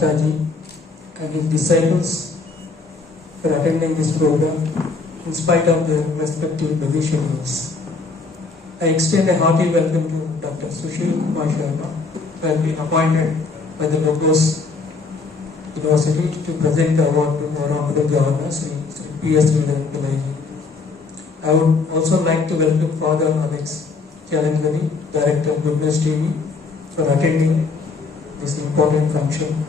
Mataji and his disciples for attending this program in spite of their respective busy schedules. I extend a hearty welcome to Dr. Sushil Kumar Sharma, who has been appointed by the Logos University to present the award to our Honorable Governor, Sri P.S. Pillai. I would also like to welcome Father Alex Chalangali, Director of Goodness TV, for attending this important function.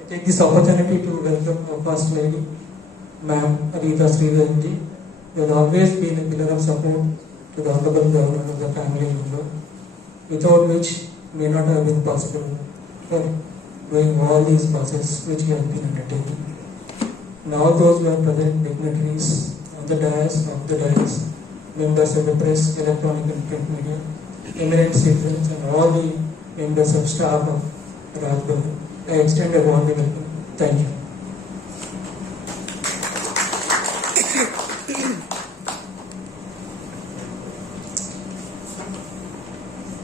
I take this opportunity to welcome our First Lady, Ma'am Aretha Sridharanji, who has always been a pillar of support to the Honorable Governor of the family member, without which may not have been possible for doing all these processes which he has been undertaking. And all those who are present, dignitaries on the dais, members of the press, electronic and print media, eminent citizens, and all the members of staff of Rajbhavan, I extend a warm welcome. Thank you.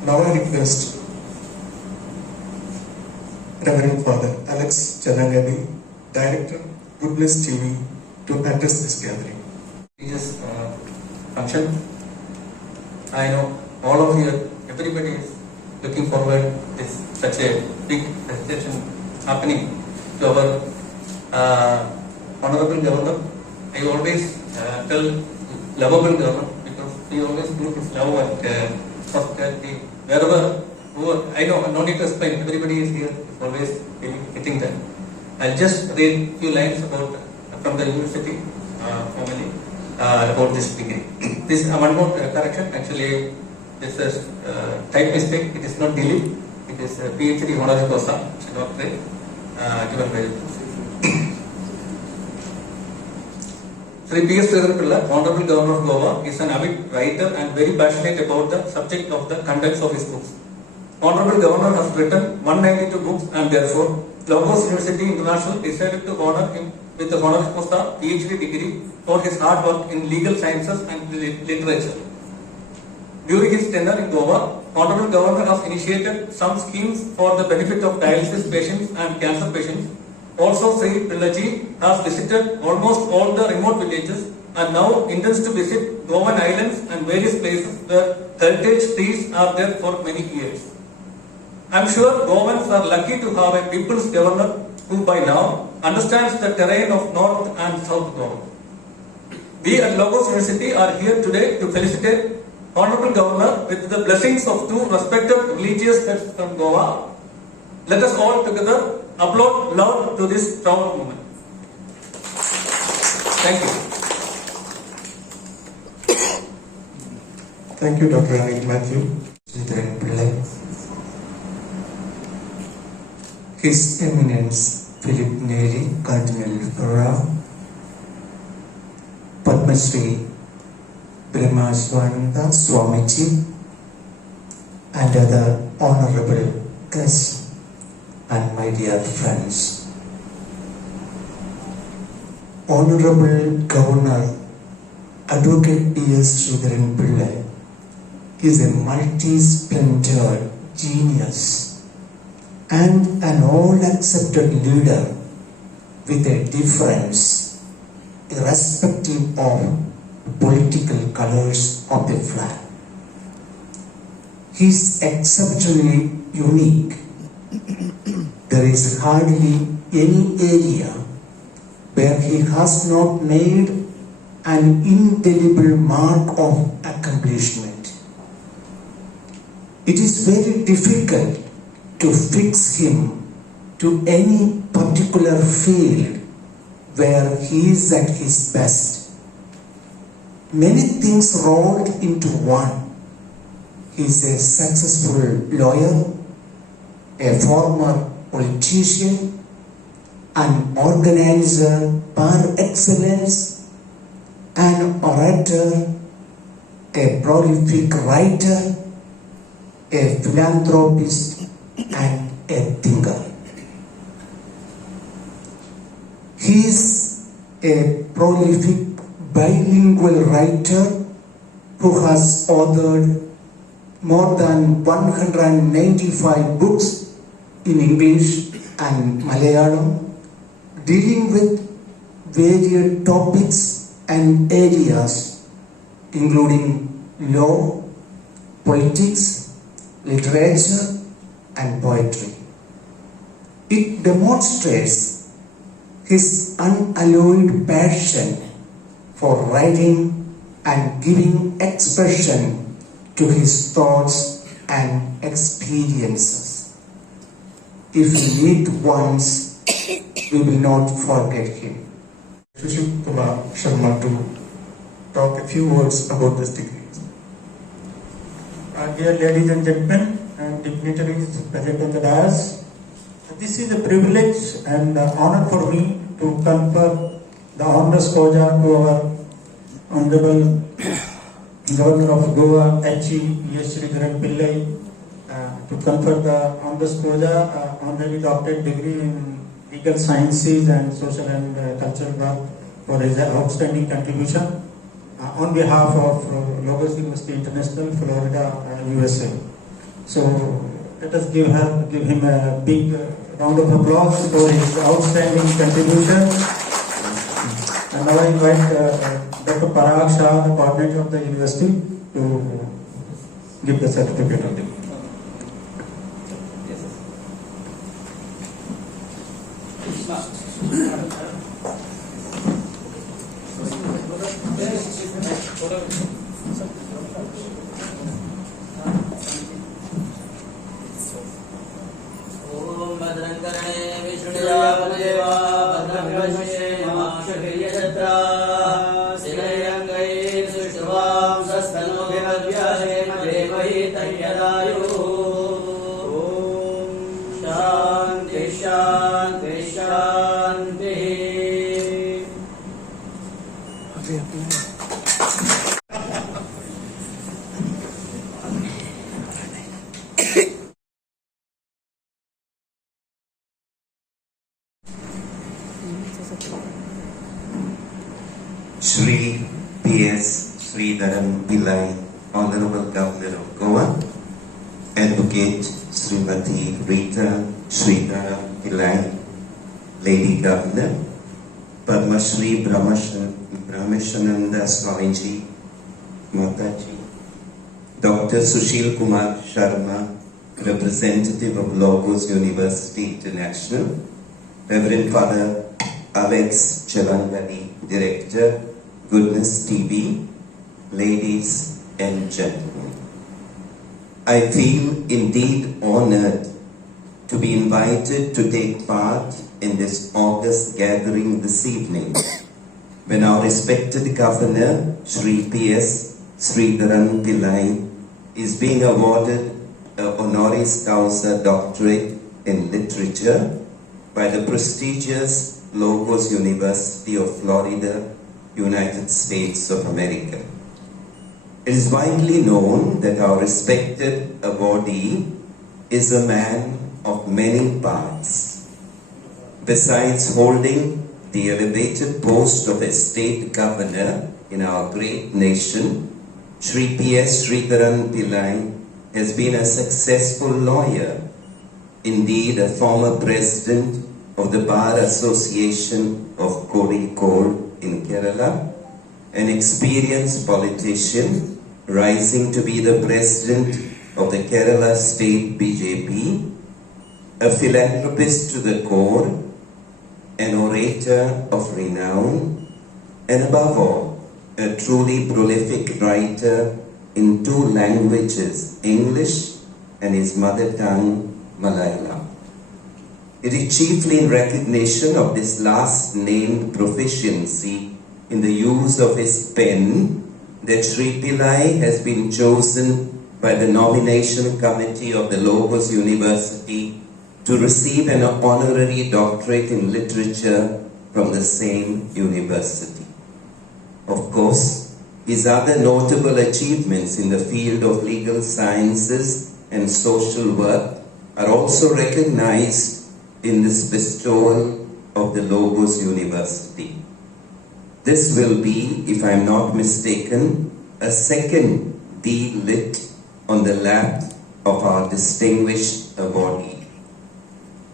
Now I request Reverend Father Alex Chalangali, Director, Goodness TV, to address this gathering. This function, I know all of you, everybody is looking forward to such a big presentation happening to our Honorable Governor. I always tell lovable Governor because he always proves his love and hospitality wherever. I know, no need to explain, everybody is here, is always hitting that. I'll just read a few lines from the university formally about this degree. This one more correction, actually this is type mistake, it is not delete, it is PhD honoris causa, it's a doctorate given by Sri P.S. Sridhar, Honorable Governor of Goa, is an avid writer and very passionate about the subject of the contents of his books. Honorable Governor has written 192 books and therefore Logos University International decided to honor him with the honoris causa PhD degree for his hard work in legal sciences and literature. During his tenure in Goa, Honorable Governor has initiated some schemes for the benefit of dialysis patients and cancer patients. Also, Sri Pillaji has visited almost all the remote villages and now intends to visit Goan islands and various places where heritage trees are there for many years. I am sure Goans are lucky to have a people's governor who by now understands the terrain of North and South Goa. We at Logos University are here today to felicitate Honorable Governor with the blessings of two respected religious heads from Goa. Let us all together applaud loud to this proud moment. Thank you. Thank you, Dr. Anil Matthew. His Eminence Philip Neri, Cardinal Ferrara, Padma Shri Brahma Swananda Swamiji, and other honorable guests and my dear friends. Honorable Governor Advocate P.S. Sridharan Pillai is a multi-splendored genius and an all-accepted leader with a difference irrespective of political colors of the flag. He is exceptionally unique. There is hardly any area where he has not made an indelible mark of accomplishment. It is very difficult to fix him to any particular field where he is at his best. Many things rolled into one. He is a successful lawyer, a former politician, an organizer par excellence, an orator, a prolific writer, a philanthropist, and a thinker. He is a prolific bilingual writer who has authored more than 195 books in English and Malayalam, dealing with varied topics and areas including law, politics, literature, and poetry. It demonstrates his unalloyed passion for writing and giving expression to his thoughts and experiences. If we meet once, we will not forget him. Sushil Kumar Sharma to talk a few words about this degree. Dear ladies and gentlemen and dignitaries present in the dais, this is a privilege and honor for me to confer the honoris causa to our Honorable Governor of Goa, H.E. Sridharan Pillai, to confer the honoris causa, honorary doctorate degree in legal sciences and social and cultural work for his outstanding contribution on behalf of Logos University International, Florida, USA. So let us give him a big round of applause for his outstanding contribution. And now I invite Dr. Parag Shah, the coordinator of the university, to give the certificate of degree. Shri P.S. Sridharan Pillai, Honorable Governor of Goa, Advocate Srimati Rita Sridharan Pillai, Lady Governor, Padma Shri Brahmashananda Swamiji, Mataji, Dr. Sushil Kumar Sharma, representative of Logos University International, Reverend Father Alex Chelangani, Director, Goodness TV, ladies and gentlemen. I feel indeed honored to be invited to take part in this august gathering this evening, when our respected Governor, Shri P.S. Sridharan Pillai, is being awarded an honoris causa doctorate in literature by the prestigious Logos University of Florida, United States of America. It is widely known that our respected awardee is a man of many parts. Besides holding the elevated post of a state governor in our great nation, Shri P.S. Sridharan Pillai has been a successful lawyer, indeed a former president of the Bar Association of Kozhikode in Kerala, an experienced politician rising to be the president of the Kerala State BJP, a philanthropist to the core, an orator of renown, and above all, a truly prolific writer in two languages, English and his mother tongue, Malayalam. It is chiefly in recognition of this last named proficiency in the use of his pen that Shri Pillai has been chosen by the nomination committee of the Logos University to receive an honorary doctorate in literature from the same university. Of course, his other notable achievements in the field of legal sciences and social work are also recognized in this bestowal of the Logos University. This will be, if I am not mistaken, a second D.Lit on the lap of our distinguished awardee.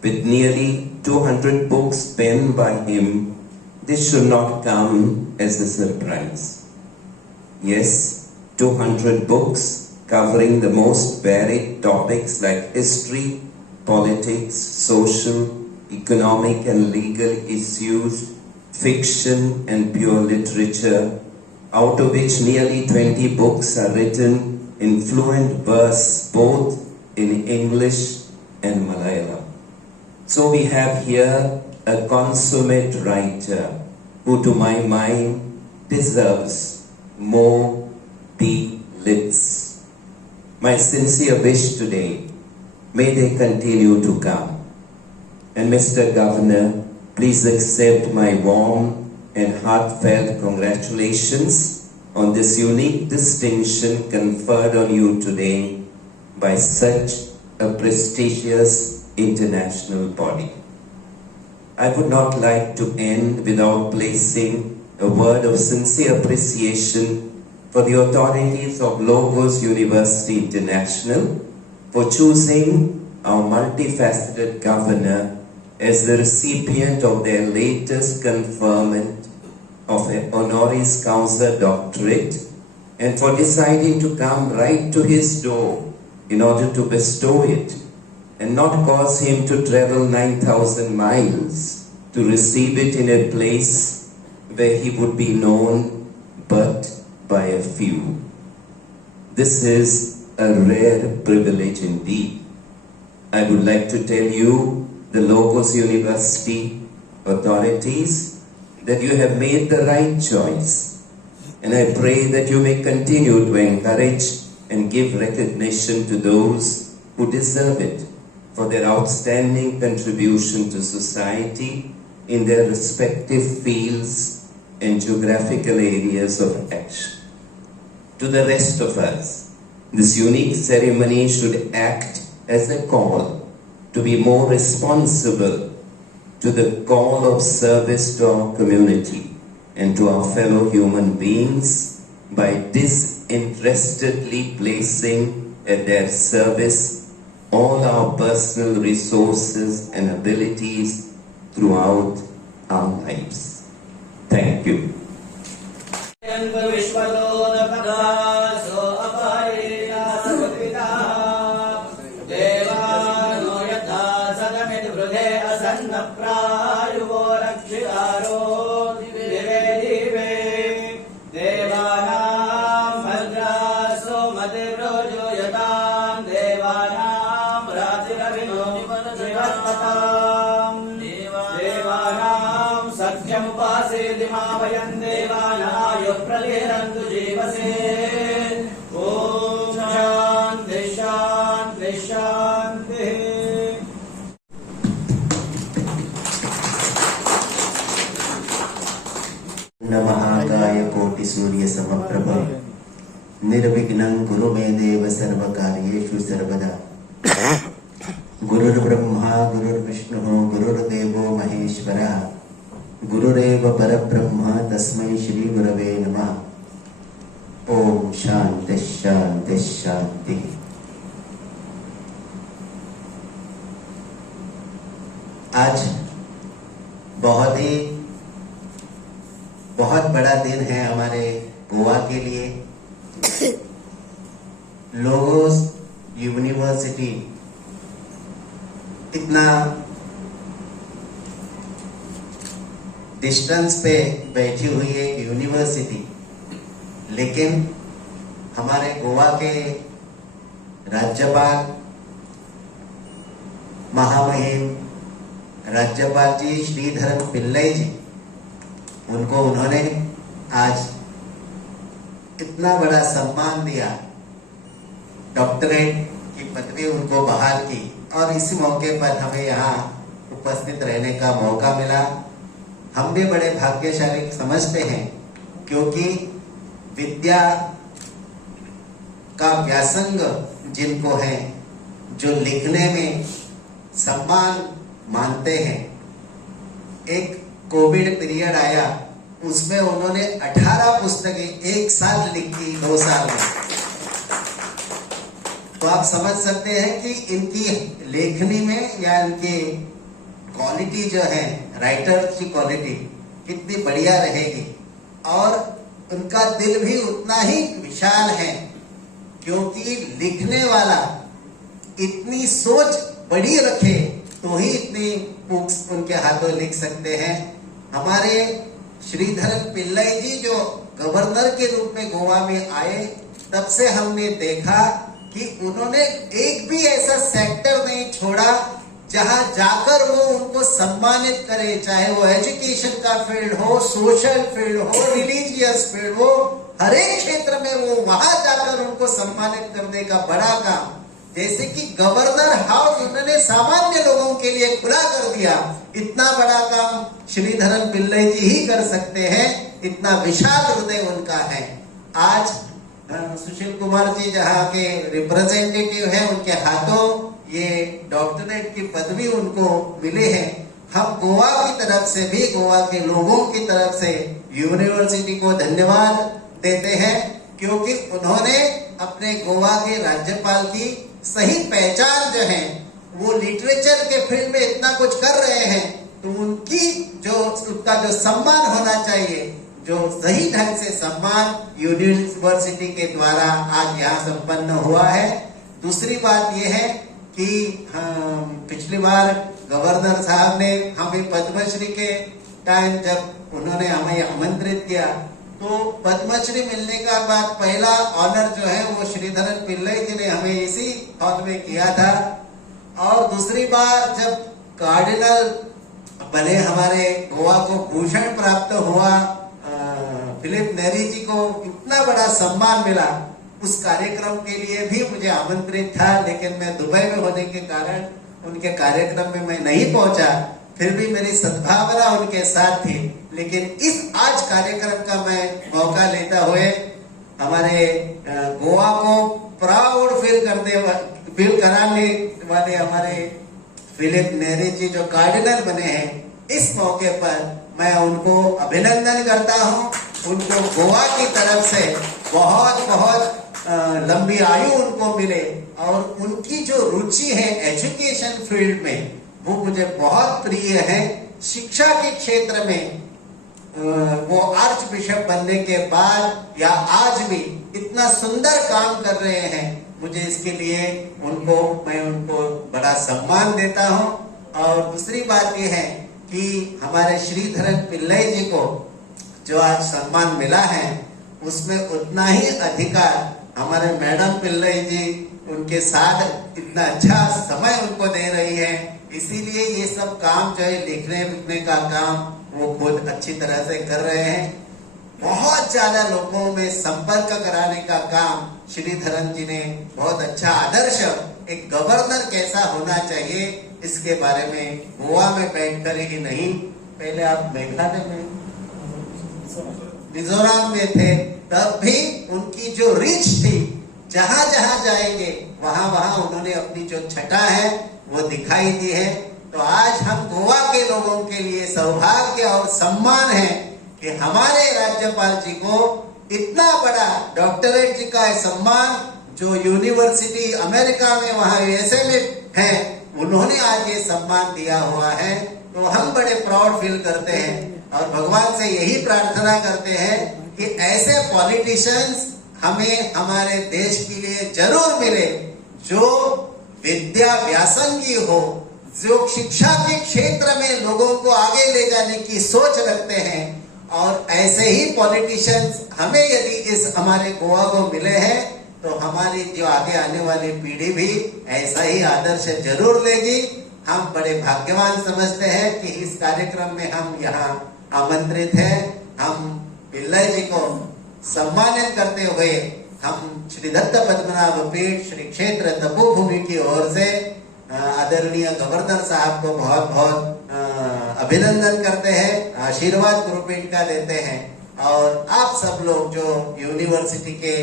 with nearly 200 books penned by him, this should not come as a surprise. Yes, 200 books covering the most varied topics like history, politics, social, economic and legal issues, fiction and pure literature, out of which nearly 20 books are written in fluent verse both in English and Malayalam. So we have here a consummate writer who to my mind deserves more deep lips. My sincere wish today, may they continue to come. And Mr. Governor, please accept my warm and heartfelt congratulations on this unique distinction conferred on you today by such a prestigious international body. I would not like to end without placing a word of sincere appreciation for the authorities of Logos University International for choosing our multifaceted governor as the recipient of their latest conferment of an honoris causa doctorate, and for deciding to come right to his door in order to bestow it and not cause him to travel 9,000 miles to receive it in a place where he would be known but by a few. This is a rare privilege indeed. I would like to tell you, the Logos University authorities, that you have made the right choice. And I pray that you may continue to encourage and give recognition to those who deserve it for their outstanding contribution to society in their respective fields and geographical areas of action. To the rest of us, this unique ceremony should act as a call to be more responsible to the call of service to our community and to our fellow human beings by disinterestedly placing at their service all our personal resources and abilities throughout our lives. Thank you. महाकाय कोटि सूर्य समप्रभ निर्विघ्नं कुरु मे देव सर्वकार्येषु सर्वदा गुरुर्ब्रह्मा गुरुर्विष्णुः गुरुर्देवो महेश्वरः गुरुरेव परब्रह्म तस्मै श्री गुरवे नमः। ओम शांति शांति शांति। आज बहुत बड़ा दिन है हमारे गोवा के लिए। लोगोस यूनिवर्सिटी इतना डिस्टेंस पे बैठी हुई है यूनिवर्सिटी, लेकिन हमारे गोवा के राज्यपाल महामहिम राज्यपाल जी श्रीधरन पिल्लई जी, उन्होंने आज इतना बड़ा सम्मान दिया, डॉक्टरेट की पदवी उनको बहाल की, और इसी मौके पर हमें यहाँ उपस्थित रहने का मौका मिला। हम भी बड़े भाग्यशाली समझते हैं, क्योंकि विद्या का व्यासंग जिनको है, जो लिखने में सम्मान मानते हैं। एक कोविड पीरियड आया, उसमें उन्होंने 18 पुस्तकें एक साथ लिखी 2 साल में। तो आप समझ सकते हैं कि इनकी लेखनी में या इनके क्वालिटी जो है, राइटर की क्वालिटी कितनी बढ़िया रहेगी। और उनका दिल भी उतना ही विशाल है, क्योंकि लिखने वाला इतनी सोच बड़ी रखे तो ही इतनी बुक्स उनके हाथों लिख सकते हैं। हमारे श्रीधरन पिल्लाई जी जो गवर्नर के रूप में गोवा में आए, तब से हमने देखा कि उन्होंने एक भी ऐसा सेक्टर नहीं छोड़ा जहां जाकर वो उनको सम्मानित करे, चाहे वो एजुकेशन का फील्ड हो, सोशल फील्ड हो, रिलीजियस फील्ड हो, हर एक क्षेत्र में वो वहां जाकर उनको सम्मानित करने का बड़ा काम, जैसे कि गवर्नर हाउस उन्होंने सामान्य लोगों के लिए खुला कर दिया। इतना बड़ा काम श्रीधरन पिल्लाई जी ही कर सकते हैं, इतना विशाल हृदय उनका है। आज सुशील कुमार जी जहाँ के रिप्रेजेंटेटिव हैं, उनके हाथों ये डॉक्टरेट की पदवी उनको मिले हैं। हम गोवा की तरफ से भी, गोवा के लोगों की तरफ से यूनिवर्सिटी को धन्यवाद देते हैं, क्योंकि उन्होंने अपने गोवा के राज्यपाल की सही पहचान जो है, वो लिटरेचर के फील्ड में इतना कुछ कर रहे हैं, तो उनका जो सम्मान होना चाहिए, जो सही ढंग से सम्मान यूनिवर्सिटी के द्वारा आज यहाँ संपन्न हुआ है। दूसरी बात यह है कि पिछली बार गवर्नर साहब ने हमें पद्मश्री के टाइम जब उन्होंने हमें आमंत्रित किया, तो पद्मश्री मिलने का बाद पहला ऑनर जो है वो श्रीधरन पिल्लाई जी ने हमें इसी हॉल में किया था। और दूसरी बार जब कार्डिनल बने, हमारे गोवा को भूषण प्राप्त हुआ, फिलिप नेरी जी को इतना बड़ा सम्मान मिला, उस कार्यक्रम के लिए भी मुझे आमंत्रित था, लेकिन मैं दुबई में होने के कारण उनके कार्यक्रम में मैं नहीं पहुंचा। फिर भी मेरी सद्भावना उनके साथ थी। लेकिन इस आज कार्यक्रम का मैं मौका लेता हुए हमारे गोवा को प्राउड फील कराने वाले हमारे फिलिप नेरी जी जो कार्डिनल बने हैं, इस मौके पर मैं उनको अभिनंदन करता हूं। उनको गोवा की तरफ से बहुत बहुत लंबी आयु उनको मिले, और उनकी जो रुचि है एजुकेशन फील्ड में, वो मुझे बहुत प्रिय है। शिक्षा के क्षेत्र में वो आर्च बिशप बनने के बाद या आज भी इतना सुंदर काम कर रहे हैं, मुझे इसके लिए मैं उनको बड़ा सम्मान देता हूं। और दूसरी बात यह है कि हमारे श्रीधरन पिल्लाई जी को जो आज सम्मान मिला है, उसमें उतना ही अधिकार हमारे मैडम पिल्लाई जी उनके साथ इतना अच्छा समय उनको दे रही है। इसीलिए ये सब काम जो है लिखने लिखने का काम वो खुद अच्छी तरह से कर रहे हैं। बहुत ज्यादा लोगों में संपर्क कराने का काम श्रीधरन जी ने बहुत अच्छा आदर्श, एक गवर्नर कैसा होना चाहिए इसके बारे में गोवा में बैठकर ही नहीं, पहले आप मेघालय में, मिजोरम में थे, तब भी उनकी जो रीच थी, जहां जहां जाएंगे वहां वहां उन्होंने अपनी जो छटा है वो दिखाई दी है। तो आज हम गोवा के लोगों के लिए सौभाग्य और सम्मान है कि हमारे राज्यपाल जी को इतना बड़ा डॉक्टरेट जी का सम्मान, जो यूनिवर्सिटी अमेरिका में वहां यूएसए में है, उन्होंने आज ये सम्मान दिया हुआ है। तो हम बड़े प्राउड फील करते हैं और भगवान से यही प्रार्थना करते हैं कि ऐसे पॉलिटिशियंस हमें हमारे देश के लिए जरूर मिले, जो विद्या व्यासंगी हो, जो शिक्षा के क्षेत्र में लोगों को आगे ले जाने की सोच रखते हैं। और ऐसे ही पॉलिटिशियंस हमें यदि इस हमारे गोवा को मिले हैं, तो हमारी जो आगे आने वाली पीढ़ी भी ऐसा ही आदर्श जरूर लेगी। हम बड़े भाग्यवान समझते हैं कि इस कार्यक्रम में हम यहाँ आमंत्रित हैं। हम पिल्लाई जी को सम्मानित करते हुए हम श्री दत्त पद्मनाभ पीठ श्री क्षेत्र तपोभूमि की ओर से आदरणीय गवर्नर साहब को बहुत बहुत अभिनंदन करते हैं, आशीर्वाद गुरुपीठ का देते हैं। और आप सब लोग जो यूनिवर्सिटी के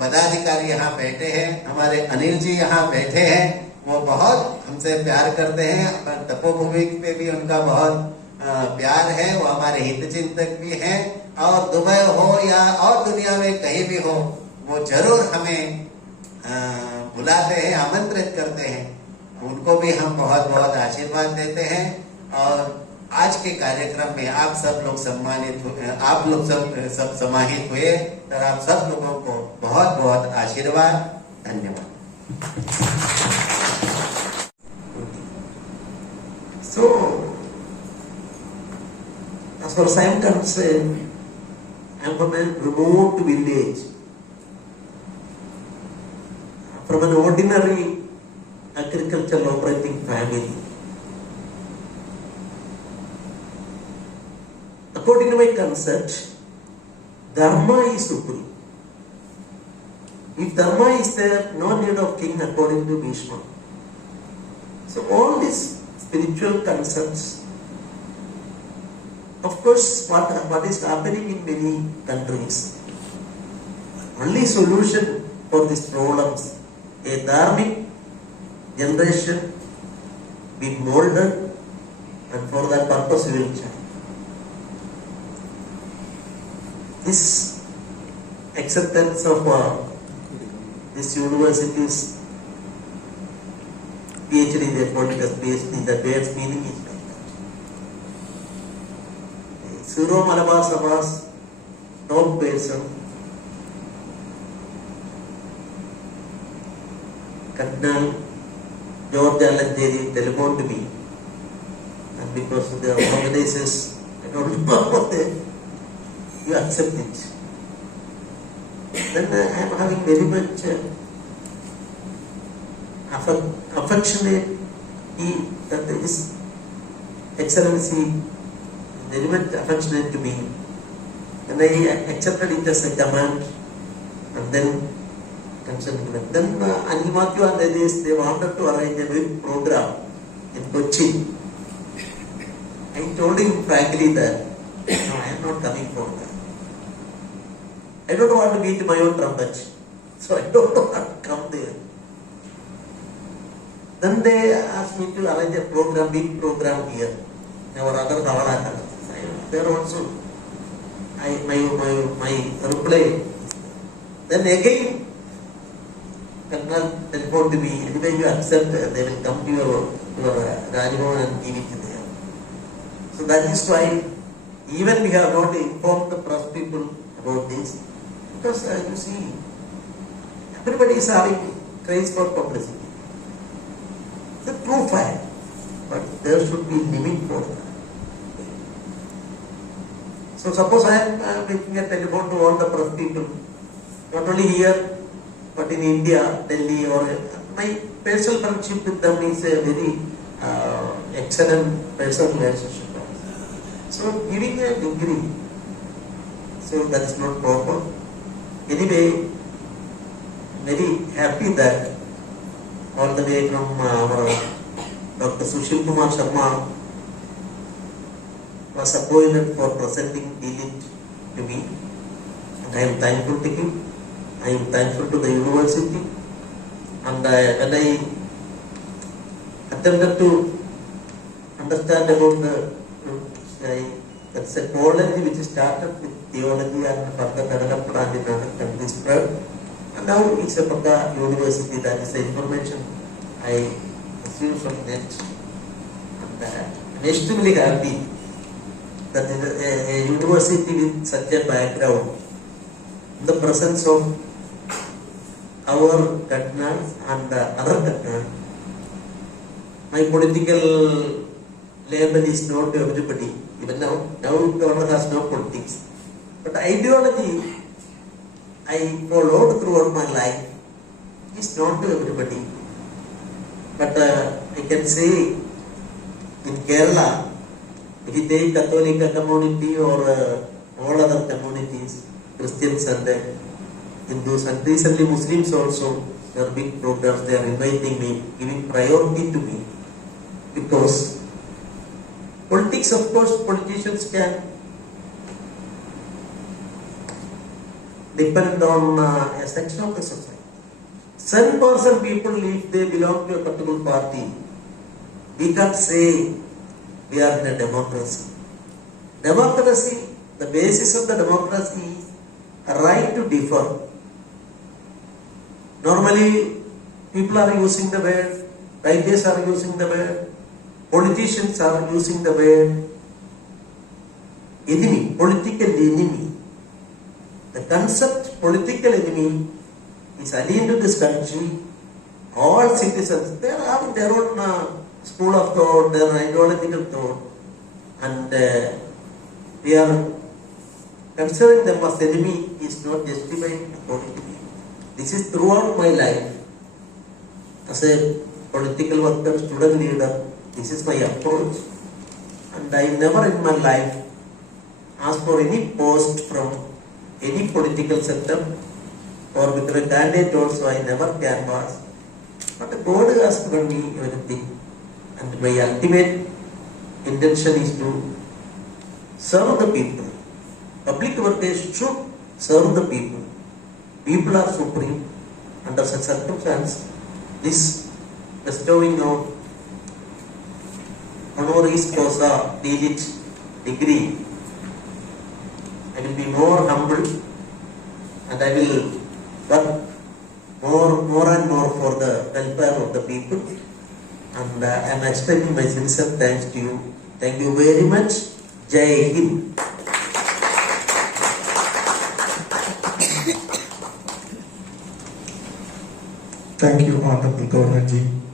पदाधिकारी यहाँ बैठे हैं, हमारे अनिल जी यहाँ बैठे हैं, वो बहुत हमसे प्यार करते हैं। तपोभूमि पे भी उनका बहुत प्यार है, वो हमारे हित चिंतक भी हैं। और दुबई हो या और दुनिया में कहीं भी हो, वो जरूर हमें बुलाते हैं, आमंत्रित करते हैं। उनको भी हम बहुत बहुत आशीर्वाद देते हैं। और आज के कार्यक्रम में आप सब लोग सम्मानित हुए, आप लोग सब समाहित हुए, तो आप सब लोगों को बहुत बहुत आशीर्वाद। धन्यवाद। So, as far as I am concerned, I am from a remote village, from an ordinary agricultural operating family. According to my concept, Dharma is supreme. If Dharma is there, no need of king according to Bhishma. So all these spiritual concepts, of course, what is happening in many countries, only solution for these problems, a dharmic generation be molded, and for that purpose we will try. This acceptance of this university's PhD, they call it as PhD, the word's meaning is like that. Syro Malabar Sabha's top person, Colonel George Alanjeri, telephoned me, and because of the organizers, I don't know what they, you accept it. Then I am having very much affectionate that His Excellency very much affectionate to me, and I accepted it as a command, and then consented. Then Anil Matthew and others, they wanted to arrange a big program in Kochi. I told him frankly that no, I am not coming for that. I don't want to beat my own trumpet, so I don't want to come there. Then they asked me to arrange a program, big program here. Our other Kavalakas. There also, my reply. Then again, Colonel telephoned to me. Anyway, you accept, they will come to your Rajbhavan and give it to them. So that is why even we have not informed the press people about this, because you see, everybody is having craze for publicity. It's a true fact, but there should be limit for that. So suppose I am making a telephone to all the press people, not only here, but in India, Delhi, or my personal friendship with them is a very excellent personal relationship. So giving a degree, so that is not proper. Anyway, very happy that all the way from our Dr. Sushil Kumar Sharma was appointed for presenting DLIT to me, and I am thankful to him. I am thankful to the university, and when I attempted to understand about that's a college which started with theology and further developed and this spread, and now it's a Paka university. That is the information I received from net, and I'm extremely happy that a university with such a background, in the presence of our Katnas and other Katnas. My political label is not to everybody. Even now government has no politics. But ideology I followed throughout my life is not to everybody. But I can say in Kerala, if you take Catholic community or all other communities, Christians and Hindus, and recently Muslims also, there are big programs, they are inviting me, giving priority to me. Because politics, of course, politicians can depend on a section of the society. 7% people, if they belong to a particular party, we can't say we are in a democracy. Democracy, the basis of the democracy is a right to differ. Normally, people are using the word writers are using the word, politicians are using the word enemy, political enemy. The concept political enemy is alien to this country. All citizens, they are having their own school of thought, their ideological thought, and we are considering them as enemy is not justified according to me. This is throughout my life. As a political worker, student leader, this is my approach. And I never in my life asked for any post from any political sector, or with a candidate also I never canvassed. But God has given me everything. And my ultimate intention is to serve the people. Public workers should serve the people. People are supreme. Under such circumstances, this bestowing of honoris causa DLit degree, I will be more humble and I will work more and more for the welfare of the people. And I am extending my sincere thanks to you. Thank you very much. Jai Hind. Thank you, Honorable Governor Ji.